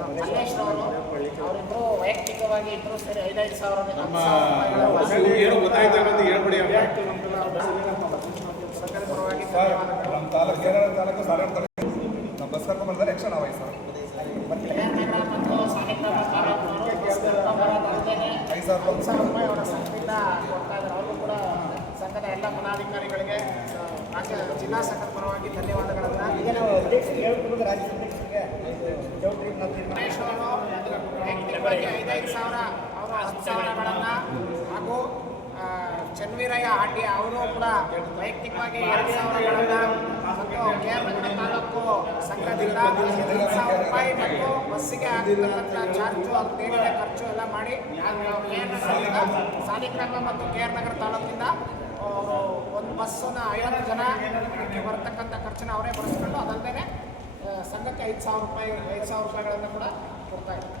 ಮಲ್ಲೇಶ್ವರವರು ಅವರಿಬ್ಬರು ವೈಯಕ್ತಿಕವಾಗಿ ಇಬ್ಬರು ಸೇರಿ 5,000 ಸಂಘದ ಪರವಾಗಿ ಬಸ್ ಕರ್ಕೊಂಡು ಬಂದರೆ ಎಕ್ಷನ್ ಆಗಿ ಸರ್ ಮತ್ತು ಸಾಲಿಗ್ರಾಮ ತಾಲೂಕಿನವರು 5,000 ರೂಪಾಯಿ ಅವರ ಸಂಘದಿಂದ ಕೊಡ್ತಾ ಇದ್ದಾರೆ. ಅವರು ಕೂಡ ಸಂಘದ ಎಲ್ಲ ಪದಾಧಿಕಾರಿಗಳಿಗೆ ರಾಜ್ಯ ಜಿಲ್ಲಾ ಸಂಘದ ಪರವಾಗಿ ಧನ್ಯವಾದಗಳನ್ನು. ಈಗ ನಾವು ಅಧ್ಯಕ್ಷರಿಗೆ ಹೇಳ್ಕೊಡೋದು ರಾಜ್ಯ ಅಧ್ಯಕ್ಷರಿಗೆ ಗಣೇಶ್ ಅವರು ವೈಯಕ್ತಿಕವಾಗಿ 5,000 ಅವರು 10,000ಗಳನ್ನು ಹಾಗೂ ಚನ್ನವೀರಯ್ಯ ಆಂಟಿ ಅವರು ಕೂಡ ವೈಯಕ್ತಿಕವಾಗಿ 2,000ಗಳನ್ನು ಮತ್ತು ಕೇರಳ ತಾಲೂಕು ಸಂಘದಿಂದ 5,000 ರೂಪಾಯಿ ಮತ್ತು ಬಸ್ಸಿಗೆ ಆಗಿರ್ತಕ್ಕಂಥ ಚಾರ್ಜು ದೇಣಿಗೆ ಖರ್ಚು ಎಲ್ಲ ಮಾಡಿ ಸಾಲಿಗ್ರಾಮ ಮತ್ತು KR ನಗರ ತಾಲೂಕಿಂದ ಒಂದು ಬಸ್ಸನ್ನು 50 ಜನ ಬರ್ತಕ್ಕಂಥ ಖರ್ಚನ್ನು ಅವರೇ ಬಳಸ್ಕೊಂಡು ಅದಲ್ಲದೆ ಸಂಘಕ್ಕೆ 5,000 ರೂಪಾಯಿಗಳನ್ನು ಕೂಡ ಕೊಡ್ತಾ ಇದ್ದಾರೆ.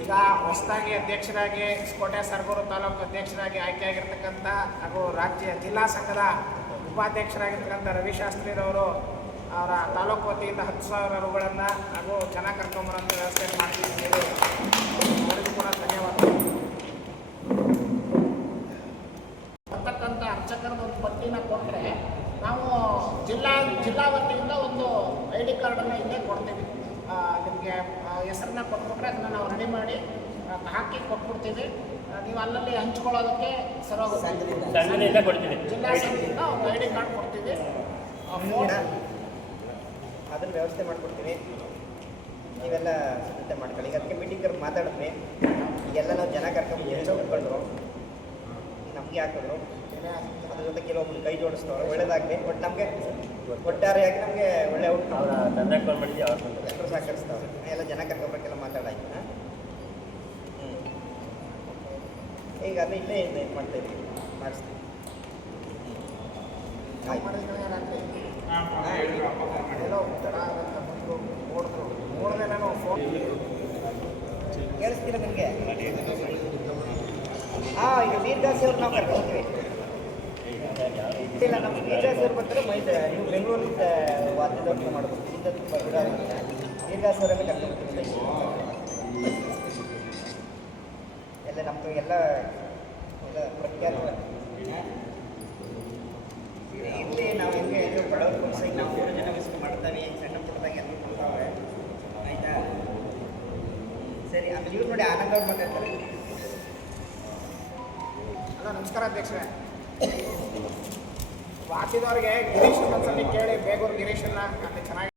ಈಗ ಹೊಸದಾಗಿ ಅಧ್ಯಕ್ಷರಾಗಿ ಕೋಟೆ ಸರಗೂರು ತಾಲೂಕು ಅಧ್ಯಕ್ಷರಾಗಿ ಆಯ್ಕೆಯಾಗಿರ್ತಕ್ಕಂಥ ಹಾಗೂ ರಾಜ್ಯ ಜಿಲ್ಲಾ ಸಂಘದ ಉಪಾಧ್ಯಕ್ಷರಾಗಿರ್ತಕ್ಕಂಥ ರವಿಶಾಸ್ತ್ರಿರವರು ಅವರ ತಾಲೂಕು ವತಿಯಿಂದ 10,000 ರೂಗಳನ್ನು ಹಾಗೂ ಜನ ಕರ್ಕೊಂಬರೋಂಥ ವ್ಯವಸ್ಥೆಯನ್ನು ಮಾಡ್ತಿದ್ದೀವಿ. ಅವರಿಗೂ ಕೂಡ ಧನ್ಯವಾದಗಳು. ಬರ್ತಕ್ಕಂಥ ಅರ್ಚಕರದ ಒಂದು ಪಟ್ಟಿನ ಕೊಟ್ಟರೆ ನಾವು ಜಿಲ್ಲಾ ವತಿಯಿಂದ ಒಂದು ID ಕಾರ್ಡನ್ನು ಇಲ್ಲೇ ಕೊಡ್ತೀವಿ. ನಿಮಗೆ ಹೆಸರನ್ನ ಕೊಟ್ಬಿಟ್ರೆ ಅದನ್ನು ನಾವು ರೆಡಿ ಮಾಡಿ ಹಾಕಿ ಕೊಟ್ಬಿಡ್ತೀವಿ. ನೀವು ಅಲ್ಲಲ್ಲಿ ಹಂಚ್ಕೊಳ್ಳೋದಕ್ಕೆ ಸರೋಗುತ್ತೆ. ಜಿಲ್ಲಾ ಸಂಘದಿಂದ ಒಂದು ID ಕಾರ್ಡ್ ಕೊಡ್ತೀವಿ. ಅದನ್ನು ವ್ಯವಸ್ಥೆ ಮಾಡಿಕೊಡ್ತೀವಿ. ನೀವೆಲ್ಲ ಸಿದ್ಧತೆ ಮಾಡ್ಕೊಳ್ಳಿ. ಈಗ ಅದಕ್ಕೆ ಮೀಟಿಂಗ್ ಮಾತಾಡಿದ್ವಿ. ಈಗೆಲ್ಲ ನಾವು ಜನ ಕರ್ಕೊಂಡು ಉಟ್ಕೊಂಡ್ರು ನಮಗೆ ಹಾಕಿದ್ರು. ಅದ್ರ ಜೊತೆ ಕೆಲವೊಬ್ರು ಕೈ ಜೋಡಿಸ್ತವ್ರು. ಒಳ್ಳೇದಾಗಲಿ. ಬಟ್ ನಮಗೆ ಒಟ್ಟಾರೆಯಾಗಿ ನಮಗೆ ಒಳ್ಳೆ ಎಲ್ಲರೂ ಸಹಕರಿಸ್ತಾವ್ರೆ. ಎಲ್ಲ ಜನ ಕರ್ಕೊಬೇಕೆಲ್ಲ ಮಾತಾಡಾಯ್ತು. ಈಗ ಅದು ಇಲ್ಲೇ ಇದು ಮಾಡ್ತಾಯಿದ್ವಿ, ಮಾಡಿಸ್ತೀವಿ. ನೋಡಿದೆ ನಾನು ಫೋನ್ ಕೇಳಿಸ್ತೀರ ನಿಮಗೆ? ಈಗ ವೀರದಾಸಿ ಅವ್ರು ನಾವು ಕರ್ಕೊಳ್ತೀವಿ. ಇಲ್ಲ ನಮ್ಮ ವೀರದಾಸಿ ಅವ್ರು ಬರ್ತಾರೆ. ನೀವು ಬೆಂಗಳೂರಿಂದ ವಾದ್ಯದವ್ರನ್ನ ಮಾಡ್ಬೋದು. ವೀರದಾಸಿ ಅವರೆಲ್ಲ ಕರ್ಕೊಂಡ್ಬರ್ತೀವಿ. ಎಲ್ಲ ನಮ್ಮದು ಎಲ್ಲ ಪ್ರಖ್ಯಾತ. ಇಲ್ಲಿ ನಾವು ಹೆಂಗೆ ಬಡವ್ರ ಕುರಿಸಾಗಿ ನಾವು 3 ಜನ ಮಿಸ್ ಮಾಡ್ತಾವೆ. ಸಣ್ಣ ಪುಟ್ಟದಾಗ ಎಲ್ಲರೂ ಕೊಡ್ತಾವೆ. ಆಯಿತಾ? ಸರಿ. ಆಮೇಲೆ ಇವ್ರು ನೋಡಿ ಆನಂದ್ ಅವ್ರು ಮಾತಾಡ್ತಾರೆ. ನಮಸ್ಕಾರ ಅಧ್ಯಕ್ಷರೇ. ವಾಸಿದವ್ರಿಗೆ ಗಿರೀಶ್ ಒಂದ್ಸಲಿ ಕೇಳಿ